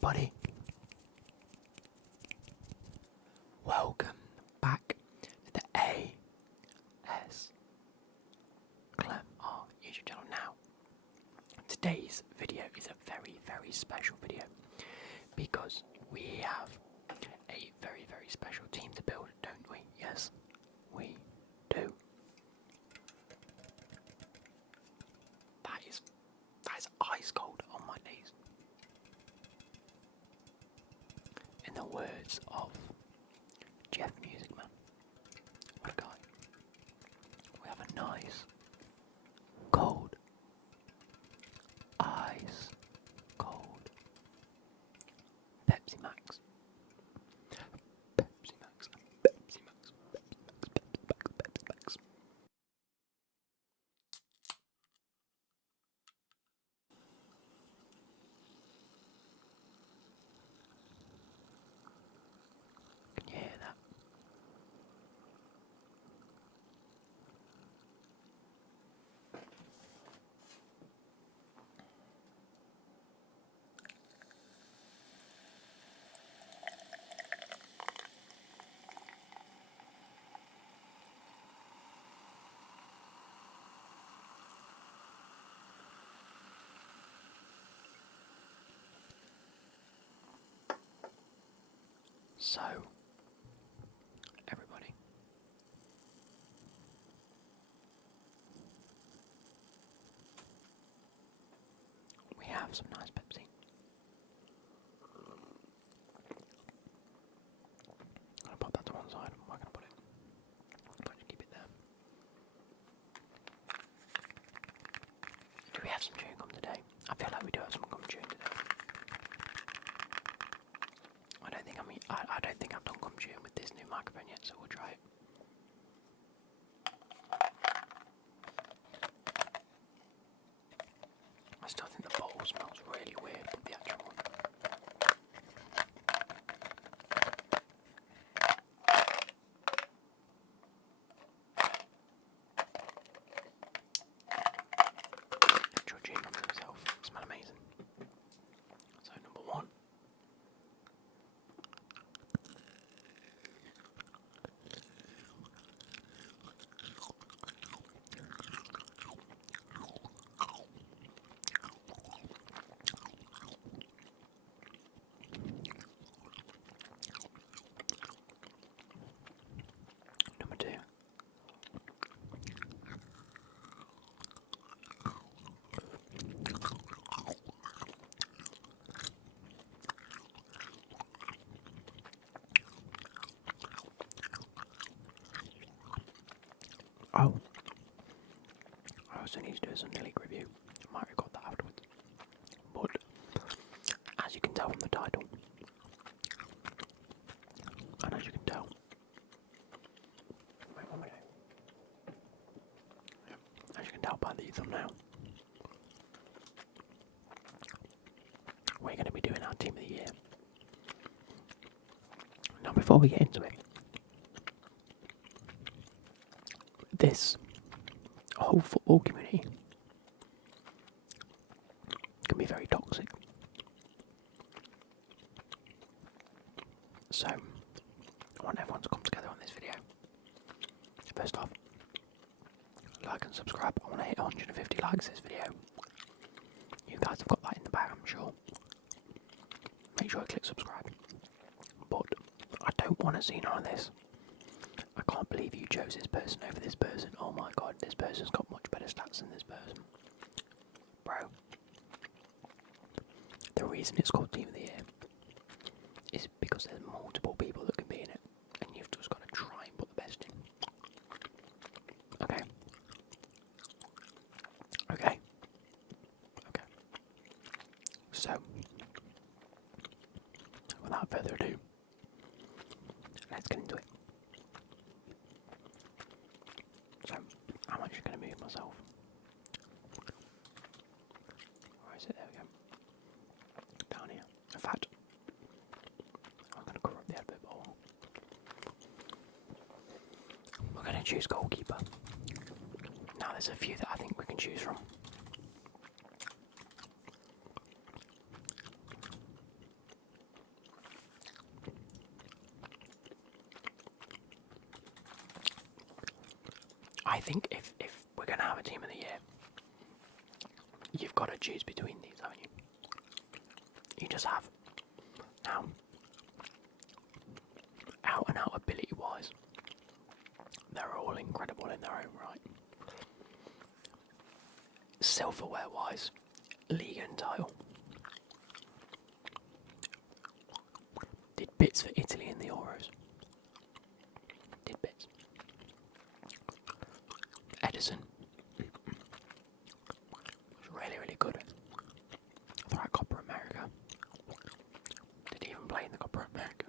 everybody. Welcome back to the AS Clem R YouTube channel. Now, today's video is a very, very special video because we have a very, very special team to build, don't we? Yes, we do. That is ice cold on my knees. In the words of Jeff Music Man, what a guy. We have a nice, cold, ice cold Pepsi Max. Pepsi Max, Pepsi Max, Pepsi Max. Can you hear that? So, everybody, we have some nice Pepsi. I'm gonna pop that to one side. Where can I put it? I'll just keep it there. Do we have some chewing gum today? I feel like we do have some gum chewing today. I don't think I've done gum chewing with this new microphone yet, so we'll try it. I still think the bottle smells really weird, but the actual one. Actual chewing gum themselves smell amazing. So number one. Number two. Oh, I also need to do a Sunday League review. I might record that afterwards. But, as you can tell from the title, and as you can tell, wait 1 minute. As you can tell by the thumbnail, we're going to be doing our Team of the Year. Now, before we get into it, this whole football community can be very toxic. So, I want everyone to come together on this video. First off, like and subscribe. I want to hit 150 likes this video. You guys have got that in the bag, I'm sure. Make sure you click subscribe. But I don't want to see none of this. I can't believe you chose this person over this person. Oh my god, this person's got much better stats than this person. Bro. The reason it's called Team of the Year is because there's multiple people that can be in it. And you've just got to try and put the best in. Okay. Okay. Okay. So, without further ado, let's get into it. So, I'm actually going to move myself. Where is it? There we go. Down here. In fact, I'm going to cover up the advert ball. We're going to choose Goalkeeper. Now, there's a few that I think we can choose from. I think if we're going to have a team of the year, you've got to choose between these, haven't you? You just have. Now, out and out ability wise, they're all incredible in their own right. Silverware wise, league and title. Did bits for Italy in the Euros. Did bits. Edison. Was really, really good. Throughout Copa America. Did he even play in the Copa America?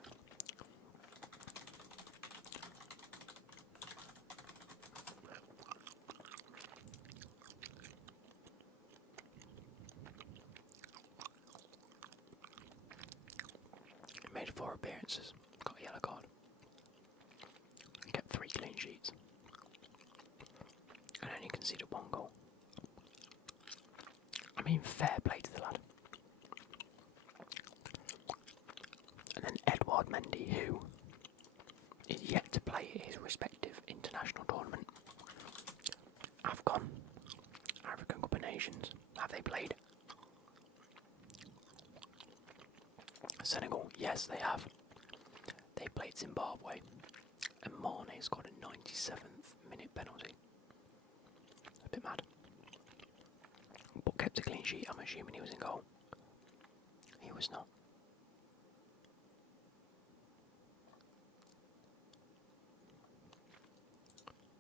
He made 4 appearances. Got a yellow card. He kept 3 clean sheets. And only conceded 1 goal. I mean, fair play to the lad. And then Edouard Mendy, who is yet to play his respective international tournament. AFCON, African Cup of Nations. Have they played? Senegal, yes they have. They played Zimbabwe. And Mane scored a 97th minute penalty. A bit mad. But kept a clean sheet, I'm assuming he was in goal. He was not.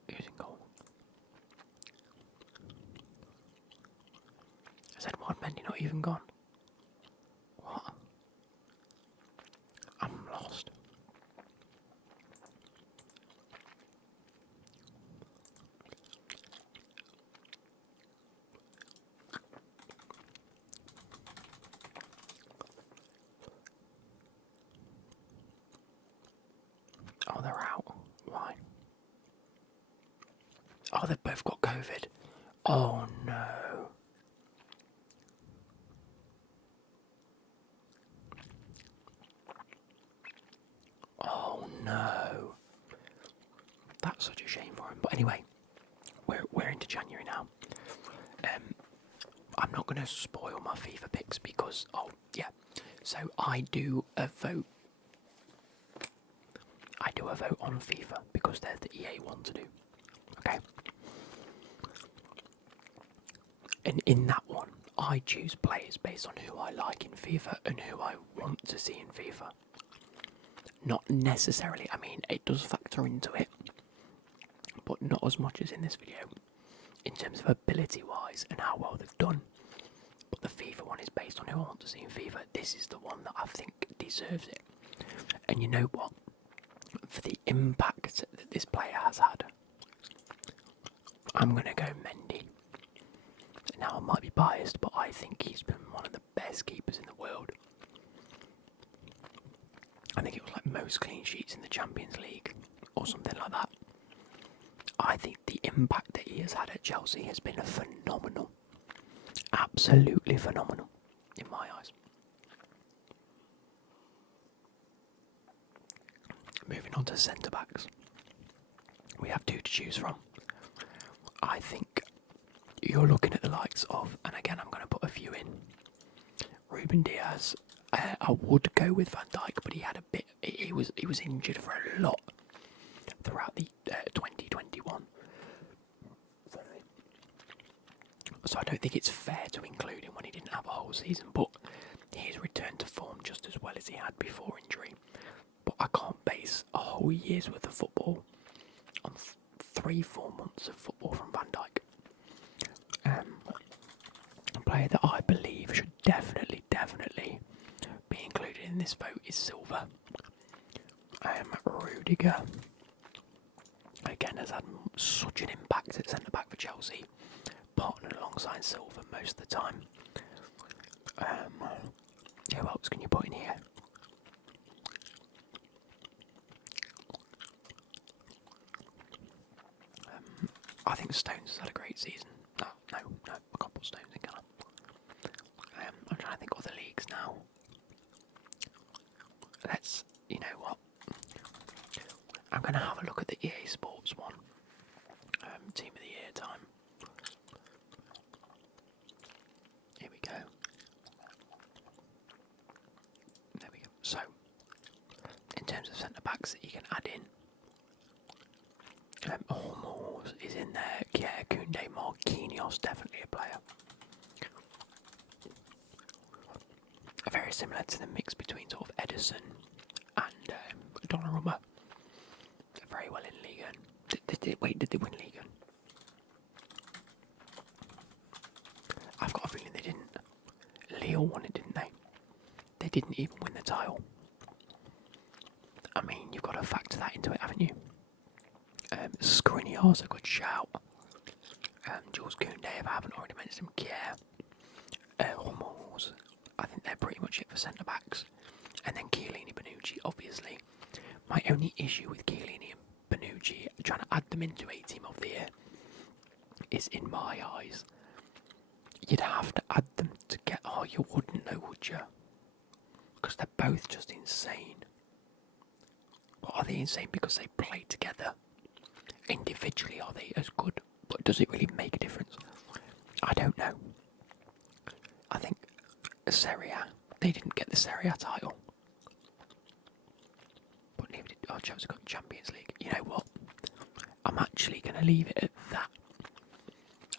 He was in goal. Has Edouard Mendy not even gone? What? I'm lost. Oh, they're out. Why? Oh, they've both got COVID. Oh no. Oh no. That's such a shame for him. But anyway, we're into January now. I'm not going to spoil my FIFA picks because, oh yeah, so I do a vote on FIFA because there's the EA one to do. Okay. And in that one, I choose players based on who I like in FIFA and who I want to see in FIFA. Not necessarily, I mean, it does factor into it, but not as much as in this video, in terms of ability-wise and how well they've done. But the FIFA one is based on who I want to see in FIFA. This is the one that I think deserves it. And you know what? For the impact that this player has had, I'm going to go Mendy. Now, I might be biased, but I think he's been one of the best keepers in the world. I think it was like most clean sheets in the Champions League or something like that. I think the impact that he has had at Chelsea has been phenomenal. Absolutely phenomenal, in my eyes. Moving on to centre-backs. We have 2 to choose from. I think you're looking at the likes of, and again I'm going to put a few in, Ruben Diaz. I would go with Van Dijk, but he had a bit. He was injured for a lot throughout the 2021. So I don't think it's fair to include him when he didn't have a whole season. But he's returned to form just as well as he had before injury. But I can't base a whole year's worth of football on 3-4 months of football from Van Dijk. A player that I believe should definitely be included in this vote is Silva. Rudiger, again, has had such an impact at centre-back for Chelsea, partnered alongside Silva most of the time. Who else can you put in here? I think Stones has had a great season. No, I can't put Stones in, can I? I'm trying to think of the leagues now. You know what? I'm going to have a look at the EA Sports one Team of the Year time. Here we go. There we go. So, in terms of centre backs that you can add in, Hormuz is in there. Yeah, Koundé, Marquinhos, definitely a player. Very similar to the mix between sort of Edison and Donnarumma. They're very well in Ligue 1. Wait, did they win Ligue 1? I've got a feeling they didn't. Lille won it, didn't they? They didn't even win the title. I mean, you've got to factor that into it, haven't you? Skriniar's a good shout. Jules Koundé, if I haven't already mentioned him, Kier. Hormuz. I think they're pretty much it for centre-backs. And then Chiellini, Bonucci, obviously. My only issue with Chiellini and Bonucci, trying to add them into a Team of the Year, is in my eyes, you'd have to add them to get... Oh, you wouldn't though, would you? Because they're both just insane. But are they insane because they play together? Individually, are they as good? But does it really make a difference? I don't know. I think Serie A, they didn't get the Serie A title. But neither did... Oh, Chelsea got Champions League. You know what? I'm actually going to leave it at that.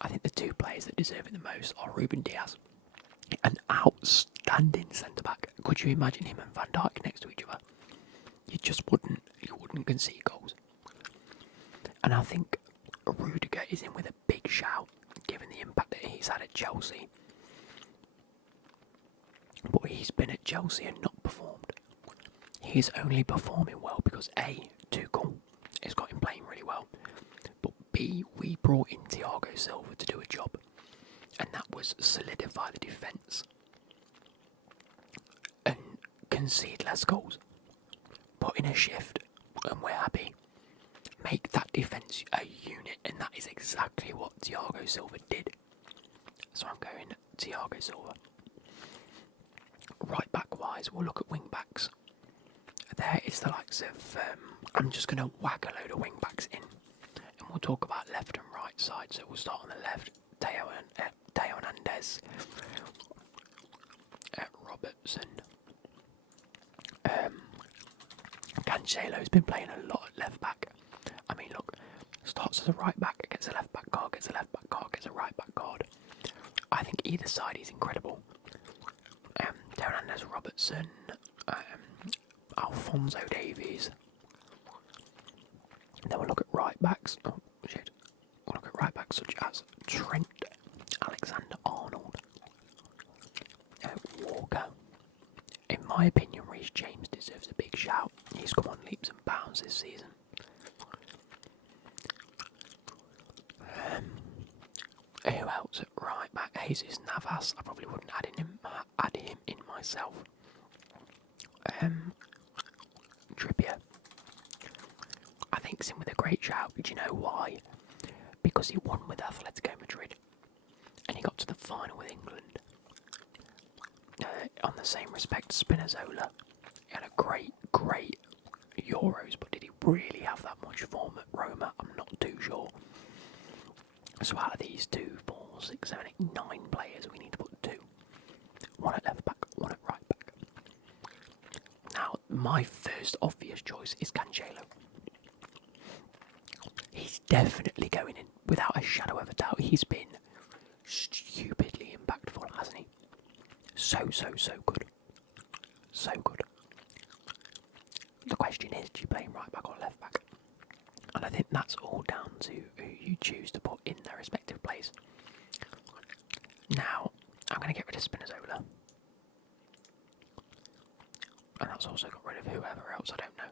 I think the two players that deserve it the most are Ruben Diaz, an outstanding centre-back. Could you imagine him and Van Dijk next to each other? You just wouldn't. You wouldn't concede goals. And I think Rudiger is in with a big shout, given the impact that he's had at Chelsea. But he's been at Chelsea and not performed. He's only performing well because A, Tuchel has got him playing really well. But B, we brought in Thiago Silva to do a job. And that was solidify the defence. And concede less goals. Put in a shift and we're happy. Make that defence a unit, and that is exactly what Thiago Silva did. So I'm going Thiago Silva. Right back wise, we'll look at wing backs. There is the likes of, I'm just going to whack a load of wing backs in, and we'll talk about left and right side. So we'll start on the left, Teo Hernandez, Robertson. Cancelo's been playing a lot at left back. I mean, look, starts as a right back, gets a left back card, gets a left back card, gets a right back card. I think either side is incredible. Hernandez, Robertson, Alphonso Davies. Then we'll look at right backs. Oh shit! We'll look at right backs such as Trent Alexander-Arnold, Walker. In my opinion, Reece James deserves a big shout. He's come on leaps and bounds this season. Who else at right back? Jesus Navas. I probably wouldn't add him in myself. Trippier. I think he's in with a great shout. Do you know why? Because he won with Atletico Madrid, and he got to the final with England. On the same respect, Spinazzola. He had a great Euros, but did he really have that much form at Roma? I'm not too sure. So out of these 2, 4, 6, 7, 8, 9 players, we need to put 2. One at left back, one at right back. Now, my first obvious choice is Cancelo. He's definitely going in, without a shadow of a doubt. He's been stupidly impactful, hasn't he? So good. So good. The question is, do you play him right back or left back? And I think that's all down to who you choose to put in their respective place. Now, I'm going to get rid of Spinazzola. And that's also got rid of whoever else, I don't know.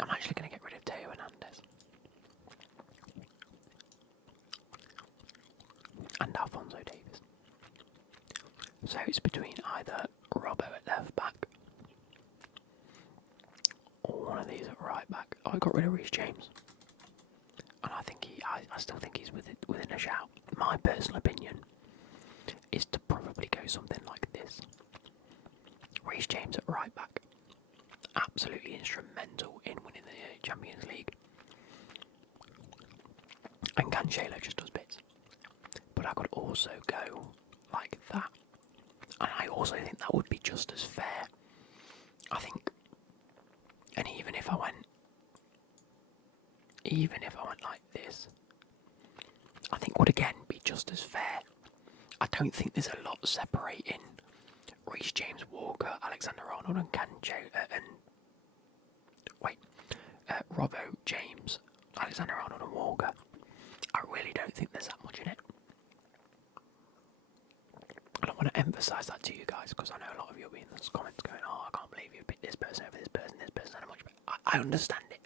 I'm actually going to get rid of Teo Hernandez. And Alphonso Davies. So it's between either Robbo at left back or one of these at right back. Oh, I got rid of Reece James. And I think I still think he's within a shout. My personal opinion is to probably go something like this. Reece James at right back. absolutely instrumental in winning the Champions League. And Cancelo just does bits. But I could also go like that. And I also think that would be just as fair. I think, and even if I went like this, I think would again be just as fair. I don't think there's a lot separating Reece James, Walker, Alexander-Arnold and Robbo, James, Alexander-Arnold and Walker. I really don't think there's that much in it. And I want to emphasise that to you guys, because I know a lot of you will be in those comments going, oh, I can't believe you picked this person over this person so much better. I understand it.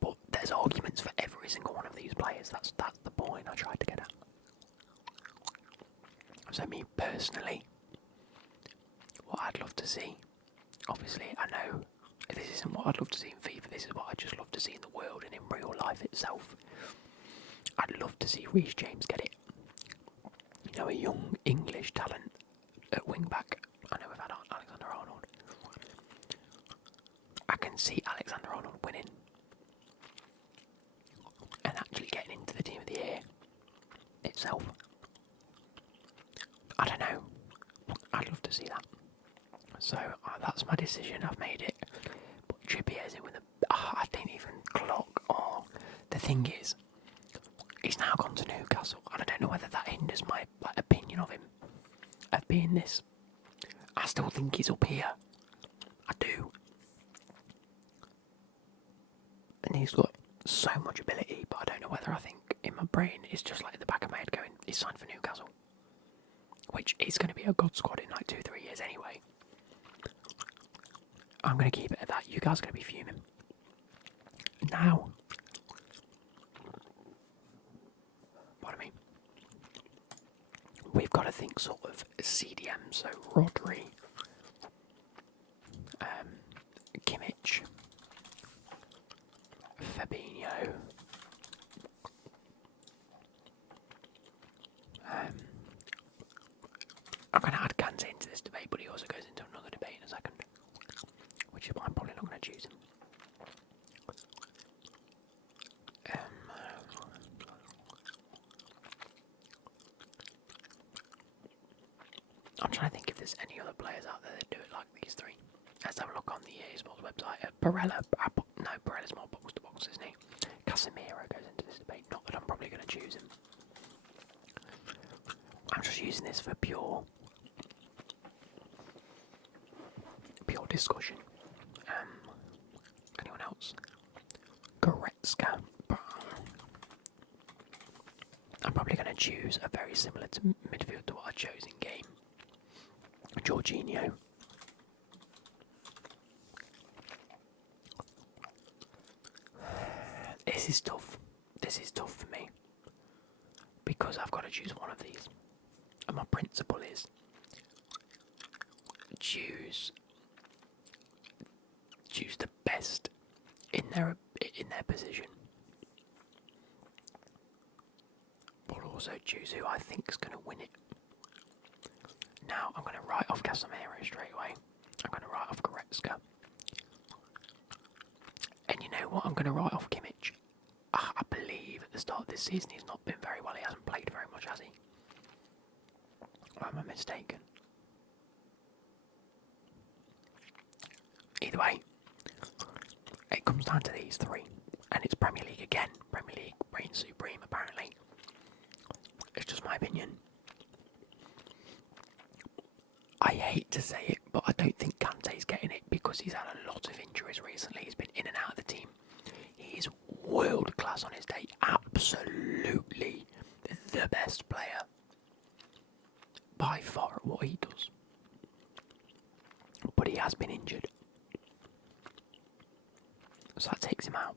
But there's arguments for every single one of these players. That's the point I tried to get at. So me personally, what I'd love to see, obviously I know this isn't what I'd love to see in FIFA, this is what I'd just love to see in the world and in real life itself. I'd love to see Reece James get it. You know, a young English talent at wing back. I know we've had Alexander-Arnold. I can see Alexander-Arnold winning and actually getting into the team of the year itself. I don't know. I'd love to see that. So that's my decision. I've made it. But Trippier's in with I didn't even clock. Oh, the thing is, he's now gone to Newcastle, and I don't know whether that hinders my opinion of him of being this. I still think he's up here. I do. And he's got so much ability, but I don't know whether I think in my brain it's just like in the back of my head going, he's signed for Newcastle. Which is going to be a god squad in like 2-3 years anyway. I'm going to keep it at that. You guys are going to be fuming. Now, pardon me, we've got to think sort of CDM, so Rodri, Kimmich, Fabinho, I'm going to add Kante into this debate, but he also goes into another debate in a second, which is why I'm probably not going to choose him. I'm trying to think if there's any other players out there that do it like these three. Let's have a look on the eSports website. Barella's more box to box, isn't he? Casemiro goes into this debate. Not that I'm probably going to choose him. I'm just using this for pure discussion. Anyone else? Goretzka. I'm probably going to choose a very similar to midfield to what I chose in game. Jorginho. This is tough. This is tough for me. Because I've got to choose one of these. And my principle is choose the best in their position. But also choose who I think is going to win it. Now I'm going to write off Casemiro straight away. I'm going to write off Goretzka. And you know what? I'm going to write off Kimmich. I believe at the start of this season he's not been very well. He hasn't played very much, has he? Or am I mistaken? Either way, it comes down to these three. And it's Premier League again. Premier League reigns supreme, apparently. It's just my opinion. I hate to say it, but I don't think Kante's getting it because he's had a lot of injuries recently. He's been in and out of the team. He is world class on his day. Absolutely the best player by far at what he does. But he has been injured. So that takes him out.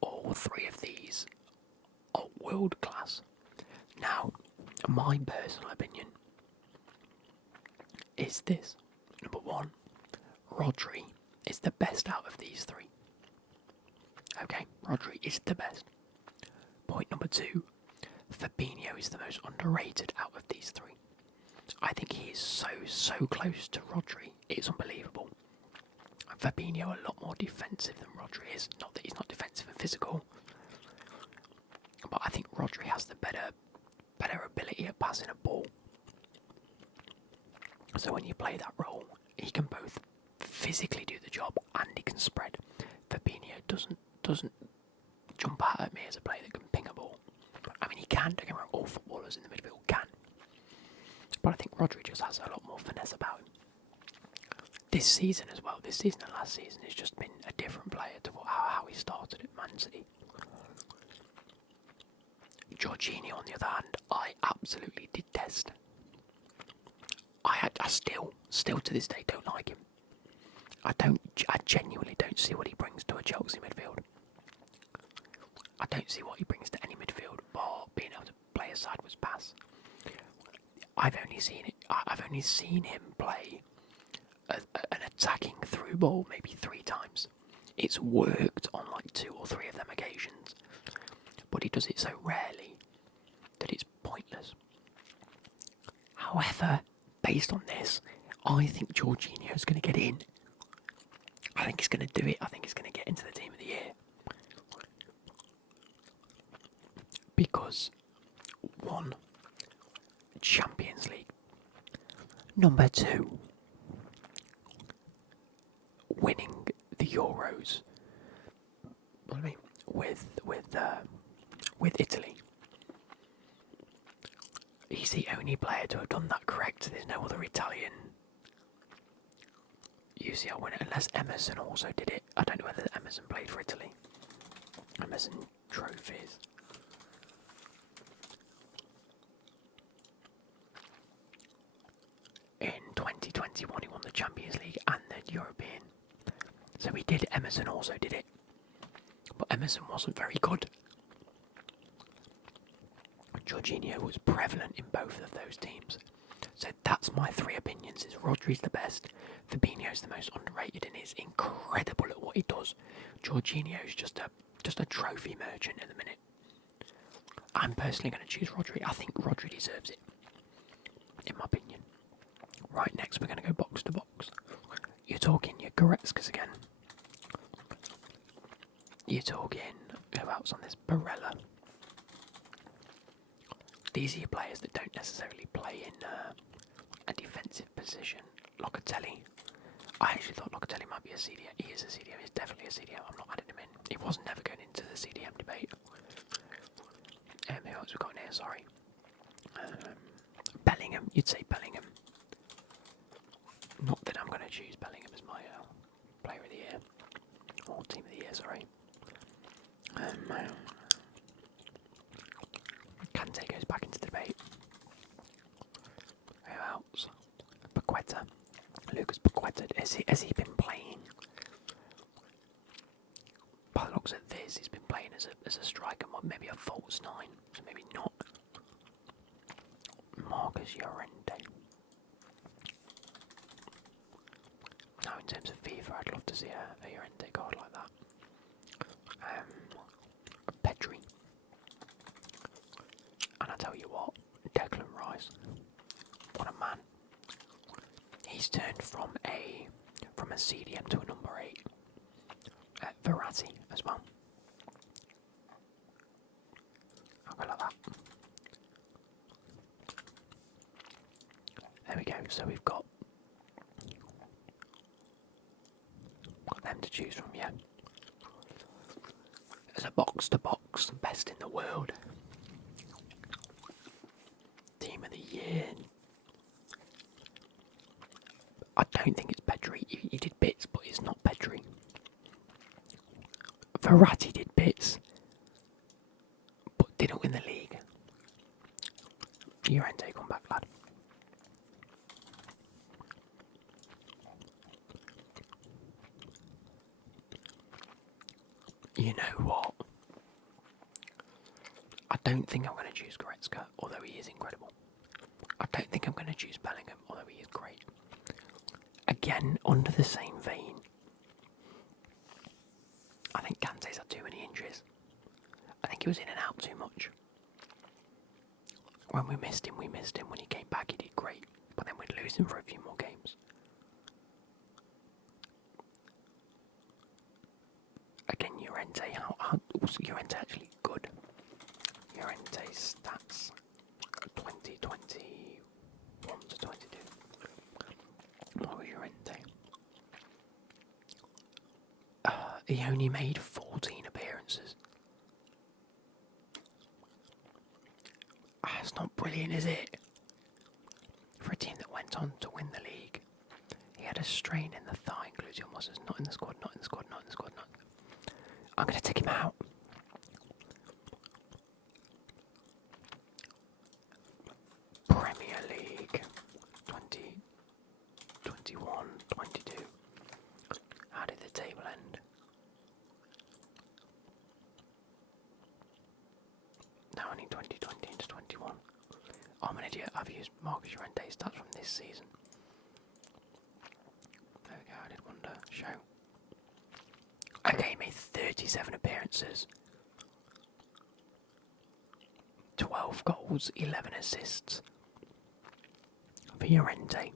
All three of these are world class. Now, my personal opinion is this. Number one, Rodri is the best out of these three. Okay, Rodri is the best. Point number two, Fabinho is the most underrated out of these three. I think he is so close to Rodri. It's unbelievable. Fabinho a lot more defensive than Rodri is. Not that he's not defensive and physical, but I think Rodri has the better ability at passing a ball. So when you play that role, he can both physically do the job and he can spread. Fabinho doesn't jump out at me as a player that can ping a ball. I mean, he can, don't get me wrong, all footballers in the midfield can. But I think Rodri just has a lot more finesse about him. This season as well, this season and last season, has just been a different player to how he started at Man City. Jorginho, on the other hand, I absolutely detest. I still to this day don't like him. I genuinely don't see what he brings to a Chelsea midfield. I don't see what he brings to any midfield, bar being able to play a sideways pass. I've only seen him play an attacking through ball maybe 3 times. It's worked on like 2 or 3 of them occasions, but he does it so rarely that it's pointless. However, based on this, I think Jorginho is going to get in. I think he's going to do it. I think he's going to get into the team of the year. Because, 1, Champions League. Number 2, winning the Euros with Italy. He's the only player to have done that correct. There's no other Italian UCL winner, unless Emerson also did it. I don't know whether Emerson played for Italy. Emerson trophies. In 2021 he won the Champions League and the European. So he did, Emerson also did it. But Emerson wasn't very good. Jorginho was prevalent in both of those teams. So that's my 3 opinions. Is Rodri's the best, Fabinho's the most underrated and is incredible at what he does. Jorginho's just a trophy merchant at the minute. I'm personally going to choose Rodri. I think Rodri deserves it, in my opinion. Right, next we're going to go box to box. You're talking your Goretzkas again. You're talking, who else on this? Barella. These are your players that don't necessarily play in a defensive position. Locatelli. I actually thought Locatelli might be a CDM. He is a CDM. He's definitely a CDM. I'm not adding him in. He was never going into the CDM debate. Who else we got in here? Sorry. Bellingham. You'd say Bellingham. Not that I'm going to choose Bellingham as my player of the year. Or team of the year, sorry. Kante goes back into the debate. Who else? Paqueta. Lucas Paqueta. Has he been playing? By the looks of this, he's been playing as a striker, maybe a false 9, so maybe not. Marcus Llorente. Now, in terms of FIFA, I'd love to see a Llorente card like that. Pedri. And I tell you what, Declan Rice, what a man. He's turned from a CDM to a number 8. Verratti as well. I'll go like that. There we go, so we've got them to choose from, yeah. As a box to box, best in the world. Team of the year. I don't think it's Pedri. He did bits, but it's not Pedri. Verratti did bits, but didn't win the league. Llorente, come back, lad. You know what? I don't think I'm going to choose Goretzka, although he is incredible. I don't think I'm going to choose Bellingham, although he is great. Again, under the same vein, I think Kante's had too many injuries. I think he was in and out too much. When we missed him, we missed him. When he came back, he did great. But then we'd lose him for a few more games. Llorente. How was Llorente actually good? Llorente's stats 2021 to 22. What was Llorente? He only made 14 appearances. That's not brilliant, is it? For a team that went on to win the league. He had a strain in the thigh, including muscles. Not in the squad, not in the squad, not in the squad, not. I'm going to take him out. Premier League 2021, 22. How did the table end? Now I need 2020 into 21. I'm an idiot. I've used Marcus Llorente's stats from this season. There we go. I did wonder. Show. Okay, he made 37 appearances. 12 goals, 11 assists. For Llorente.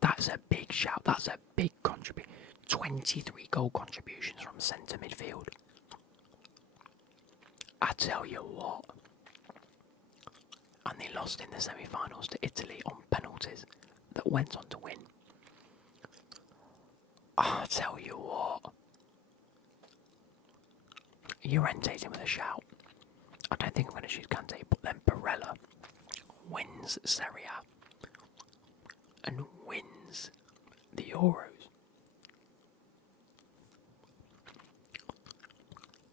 That's a big shout. That's a big contribution. 23 goal contributions from centre midfield. I tell you what. And they lost in the semi-finals to Italy on penalties that went on to win. I tell you what. Llorente's in with a shout. I don't think I'm going to choose Kante, but then Barella wins Serie A and wins the Euros.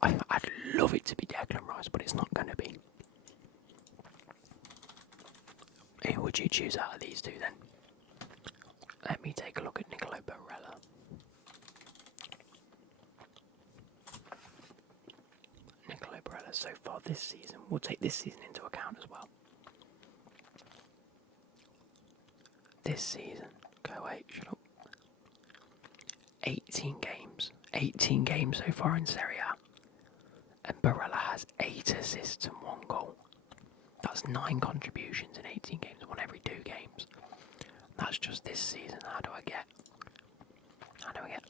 I'd love it to be Declan Rice, but it's not going to be. Who would you choose out of these two then? Let me take a look at Nicolo Barella. Nicolo Barella so far this season. We'll take this season into account as well. This season. Go away, shut up. 18 games. 18 games so far in Serie A. And Barella has 8 assists and 1 goal. That's 9 contributions in 18 games, 1 every 2 games. That's just this season. How do I get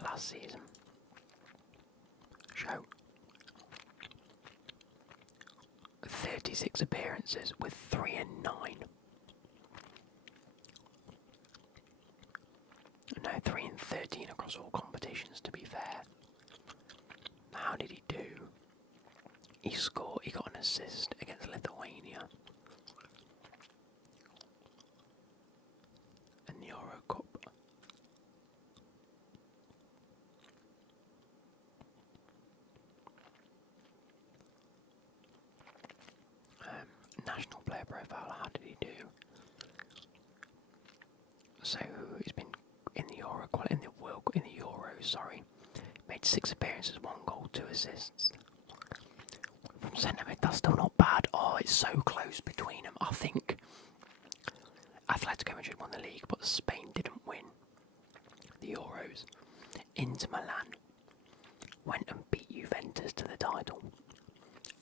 last season? Show. 36 appearances with 3 and 9. No, 3 and 13 across all competitions, to be fair. How did he do? He scored, he got an assist against Lithuania. In the Euro Cup. National player profile, how did he do? So he's been in the Euros, sorry. Made 6 appearances, 1 goal, 2 assists. From centre mid, that's still not bad. Oh, it's so close between them. I think Atletico Madrid won the league, but Spain didn't win the Euros. Inter Milan went and beat Juventus to the title.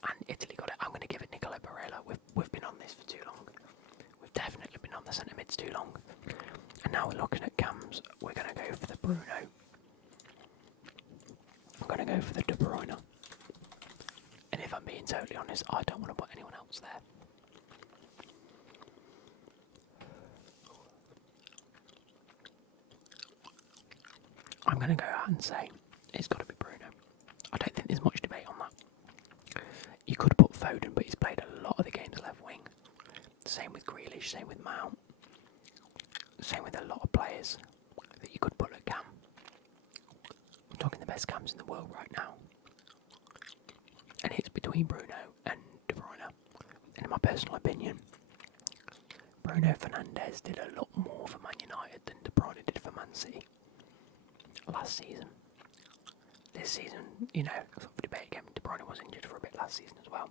And Italy got it. I'm going to give it Nicolo Barella. We've been on this for too long. We've definitely been on the centre mids too long. And now we're looking at cams. We're going to go for the Bruno. I'm going to go for the De Bruyne. And if I'm being totally honest, I don't want to put anyone else there. I'm going to go out and say it's got to be Bruno. I don't think there's much debate on that. You could put Foden, but he's played a lot of the games left wing. Same with Grealish, same with Mount. Same with a lot of players that you could put at cam. I'm talking the best cams in the world right now. And it's between Bruno and De Bruyne. And in my personal opinion, Bruno Fernandes did a lot more for Man United than De Bruyne did for Man City last season. This season, you know, sort of debate again, De Bruyne was injured for a bit last season as well.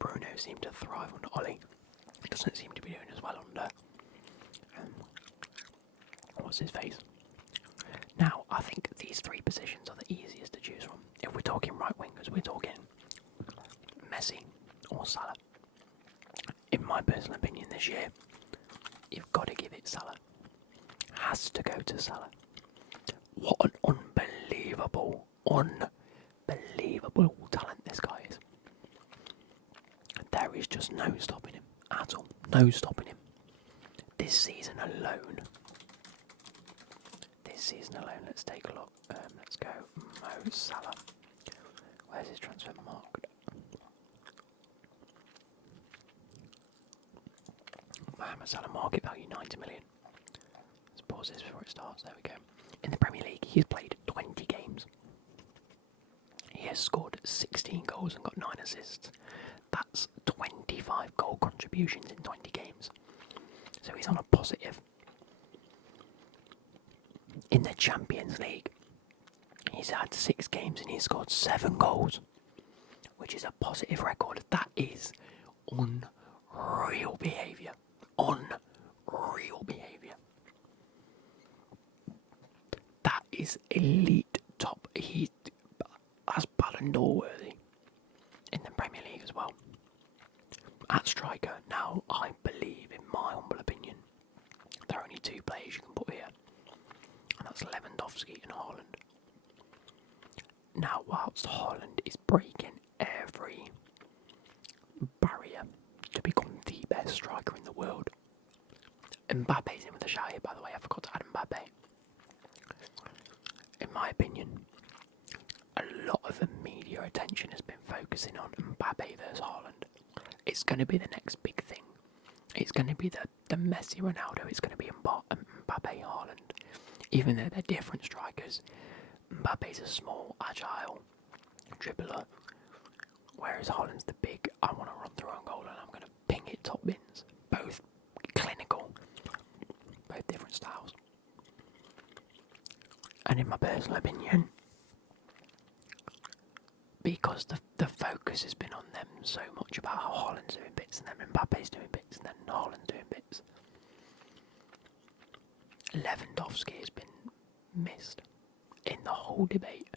Bruno seemed to thrive under Ollie. Doesn't seem to be doing as well under what's his face. Now, I think these 3 positions are the easiest to choose from. If we're talking right wingers, we're talking Messi or Salah. In my personal opinion this year, you've got to give it Salah. Has to go to Salah. What an unbelievable talent this guy is. There is just no stopping him at all. No stopping him. This season alone, let's take a look. Let's go Mo Salah. Where's his transfer marked? Mohamed Salah market value 90 million. Let's pause this before it starts. There we go. In the Premier League, he has played 20 games. He has scored 16 goals and got 9 assists. That's 25 goal contributions in 20 games. So he's on a positive. In the Champions League, he's had 6 games and he's scored 7 goals, which is a positive record. That is unreal behaviour. Unreal behaviour. That is elite top. That's Ballon d'Or worthy in the Premier League as well. At striker, now I believe, in my humble opinion, there are only 2 players you can put here, and that's Lewandowski and Haaland. Now, whilst Haaland is breaking every barrier to become the best striker in the world, Mbappe's in with a shout here, by the way. I forgot to add Mbappe. In my opinion, a lot of the media attention has been focusing on Mbappe versus Haaland. It's going to be the next big thing. It's going to be the Messi Ronaldo. It's going to be Mbappe Haaland. Even though they're different strikers, Mbappe's a small, agile dribbler, whereas Haaland's the big, I want to run through own goal and I'm going to ping it top bins. Both clinical, both different styles. And in my personal opinion, because the focus has been on them so much about how Haaland's doing bits and then Mbappe's doing bits and then Haaland's doing bits, Lewandowski has been missed in the whole debate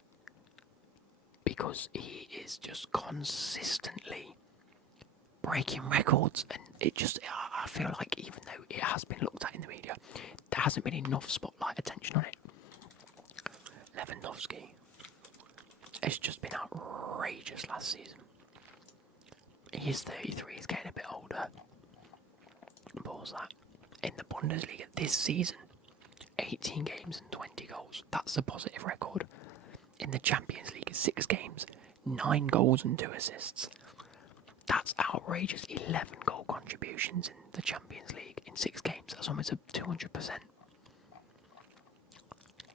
because he is just consistently breaking records, and I feel like even though it has been looked at in the media, there hasn't been enough spotlight attention on it. Lewandowski has just been outrageous last season. He is 33, he's getting a bit older. Pause that. In the Bundesliga this season, 18 games and 20 goals. That's a positive record. In the Champions League, 6 games, 9 goals and 2 assists. That's outrageous. 11 goal contributions in the Champions League in 6 games. That's almost a 200%.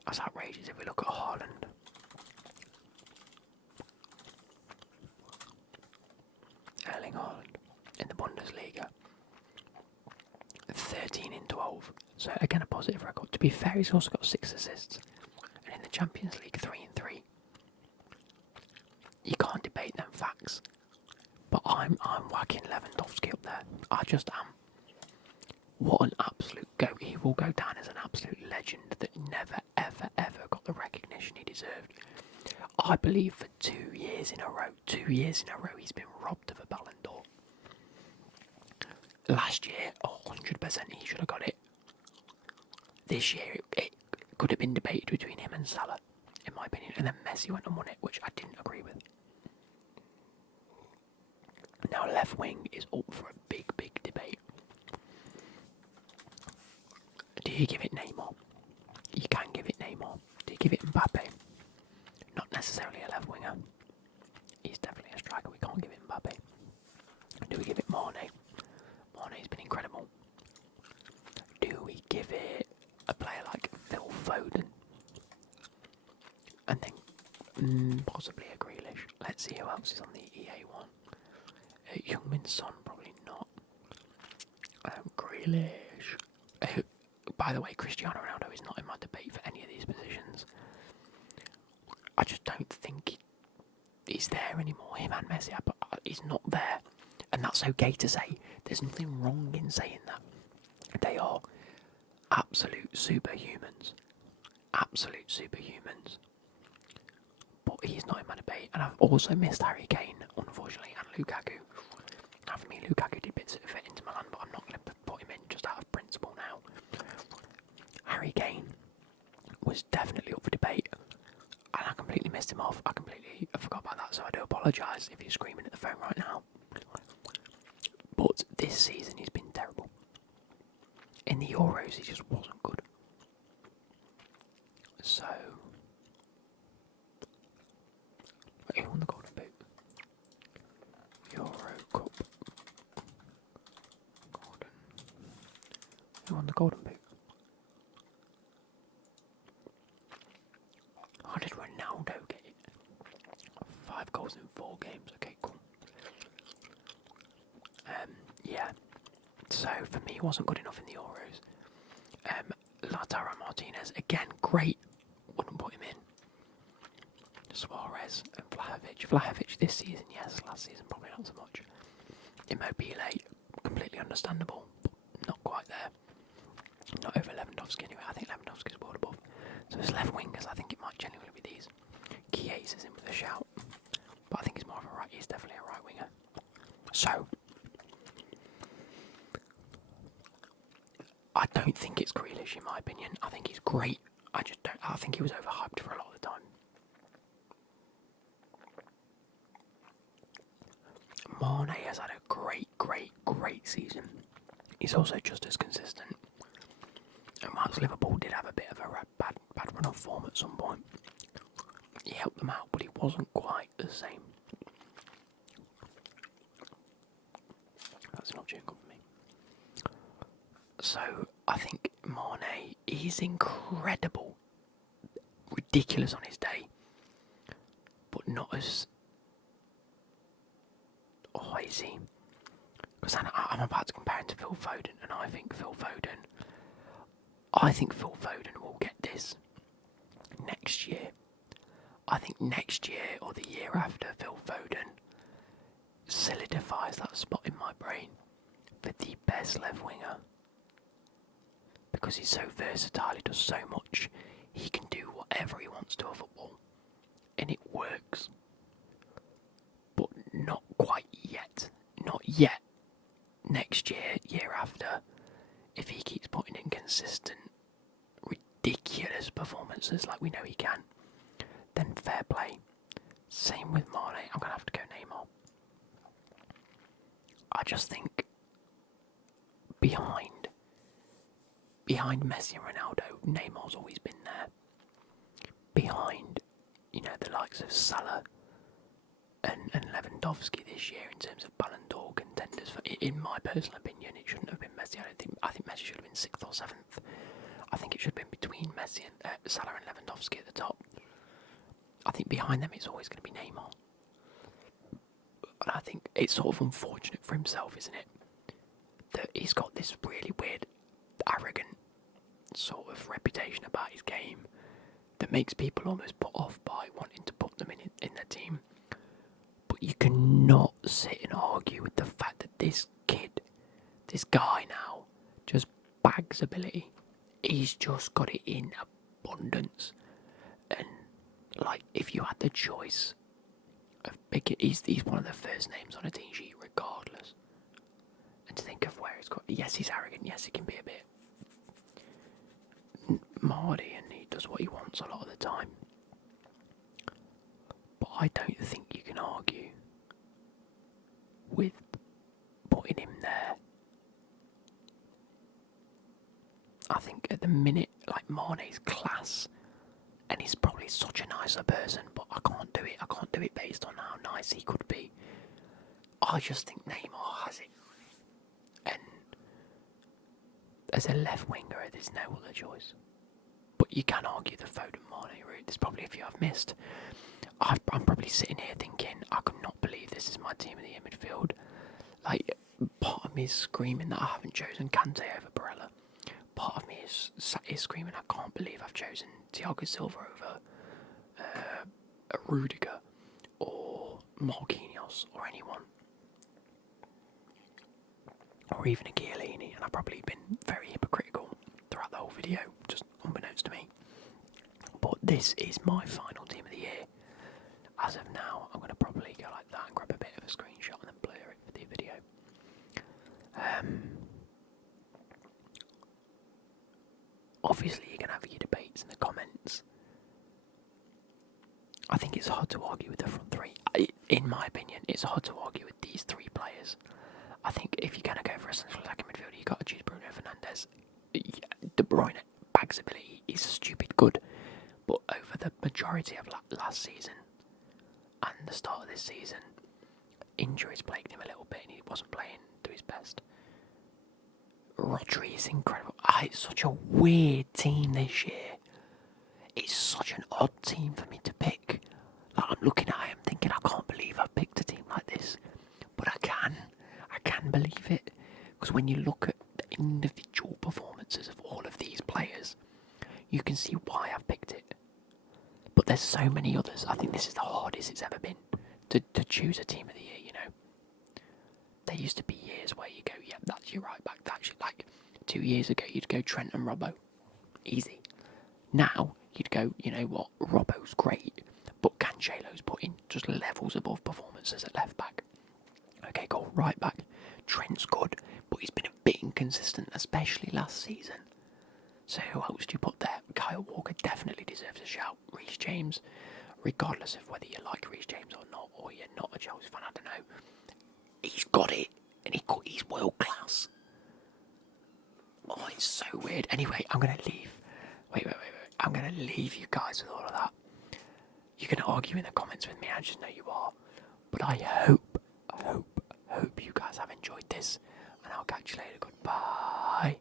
That's outrageous if we look at Haaland. Erling Haaland in the Bundesliga, 13 in 12. So again, a positive record. To be fair, he's also got 6 assists. And in the Champions League, 3 and 3. You can't debate them facts. But I'm whacking Lewandowski up there. I just am. What an absolute goat. He will go down as an absolute legend that never, ever, ever got the recognition he deserved. I believe for 2 years in a row, he's been robbed of a Ballon d'Or. Last year, 100% he should have got it. This year, it could have been debated between him and Salah, in my opinion. And then Messi went and won it, which I didn't agree with. Now left wing is up for a big, big debate. Do you give it Neymar? You can give it Neymar. Do you give it Mbappe? Not necessarily a left winger. He's definitely a striker. We can't give it Mbappe. Do we give it Mane? Mane's been incredible. Do we give it a player like Phil Foden? And then possibly a Grealish. Let's see who else is on the EA one. Youngmin's Son, probably not. Grealish. By the way, Cristiano Ronaldo is not in my debate for any of these positions. I just don't think he's there anymore. Him and Messi, but he's not there. And that's okay to say. There's nothing wrong in saying that. They are absolute superhumans. Absolute superhumans. But he's not in my debate. And I've also missed Harry Kane, unfortunately, and Lukaku. Now for me, Lukaku did bits that fit into Milan, but I'm not going to put him in just out of principle now. Harry Kane was definitely up for debate. And I can apologise if you're screaming at the phone right now. But this season he's been terrible. In the Euros he just wasn't good. So, who won the Golden Boot? Euro Cup. Who won the Golden Boot? How did Ronaldo get it? 5 goals in 4 games. Okay, cool. Yeah. So for me, he wasn't good enough in the Euros. Lautaro Martinez again, great. Wouldn't put him in. Suarez and Vlahovic. Vlahovic this season, yes. Last season, probably not so much. Immobile, completely understandable, but not quite there. Not over Lewandowski anyway. I think Lewandowski's world above. So as left wingers, I think it might genuinely be these. Chiesa is in with a shout, but I think he's more of a right. He's definitely a right winger. So I don't think it's Grealish in my opinion. I think he's great. I just don't. I think he was overhyped for a lot of the time. Mane has had a great season. He's also just as consistent. And whilst Liverpool did have a bit of a bad run of form at some point, he helped them out, but he wasn't quite the same. That's not chewing gum for me. So I think Mane is incredible, ridiculous on his day, but not as. Oh, is he? Because I'm about to compare him to Phil Foden, and I think Phil Foden will get this next year. I think next year or the year after, Phil Foden solidifies that spot in my brain for the best left winger. Because he's so versatile, he does so much, he can do whatever he wants to a football. And it works. But not quite yet. Not yet. Next year, year after, if he keeps putting in consistent, ridiculous performances like we know he can, then fair play. Same with Mane. I'm going to have to go Neymar. I just think behind Messi and Ronaldo, Neymar's always been there. Behind, the likes of Salah and Lewandowski this year in terms of Ballon d'Or contenders. In my personal opinion, it shouldn't have been Messi. I think Messi should have been 6th or 7th. I think it should have been between Messi and Salah and Lewandowski at the top. I think behind them it's always going to be Neymar. And I think it's sort of unfortunate for himself, isn't it? That he's got this really weird, arrogant sort of reputation about his game that makes people almost put off by wanting to put them in their team. But you cannot sit and argue with the fact that this kid, this guy now, just bags ability. He's just got it in abundance. And if you had the choice of picking, he's one of the first names on a team sheet regardless. And to think of where he's got, yes, he's arrogant, yes, he can be a bit mardy and he does what he wants a lot of the time. But I don't think you can argue with putting him there. I think at the minute, Mane's class, and he's probably such a nicer person, but I can't do it. I can't do it based on how nice he could be. I just think Neymar has it. And as a left winger, there's no other choice. But you can argue the Foden-Mane route. There's probably a few I've missed. I'm probably sitting here thinking, I could not believe this is my team in the midfield. Part of me is screaming that I haven't chosen Kante over Barella. Part of me is screaming, I can't believe I've chosen Thiago Silva over Rudiger or Marquinhos or anyone. Or even a Chiellini, and I've probably been very hypocritical throughout the whole video, just unbeknownst to me. But this is my final team of the year. As of now, I'm going to probably go like that and grab a bit of a screenshot and then blur it for the video. Obviously, you're going to have your debates in the comments. I think it's hard to argue with the front three. In my it's hard to argue with these three players. I think if you're going to go for a central attacking midfielder, you've got to choose Bruno Fernandes. De Bruyne, bags ability is stupid good, but over the majority of last season and the start of this season, injuries plagued him a little bit and he wasn't playing to his best. Rodri is incredible. It's such a weird team this year. It's such an odd team for me to pick. Like, I'm looking at him thinking, I can't believe I've picked a team like this. But I can believe it. Because when you look at the individual performances of all of these players, you can see why I've picked it. But there's so many others. I think this is the hardest it's ever been to choose a team of the year, you know. There used to be years where you go, yeah, that's your right back. That's your, like 2 years ago, you'd go Trent and Robbo. Easy. Now, you'd go, you know what, Robbo's great, but Cancelo's putting just levels above performances at left back. Okay, cool, right back. Trent's good, but he's been a bit inconsistent, especially last season. So who else do you put there? Kyle Walker definitely deserves a shout. Reece James, regardless of whether you like Reece James or not, or you're not a Chelsea fan, I don't know. He's got it, and he's world class. Oh, it's so weird. Anyway, I'm going to leave. Wait. I'm going to leave you guys with all of that. You can argue in the comments with me, I just know you are. But I hope you guys have enjoyed this. And I'll catch you later. Goodbye.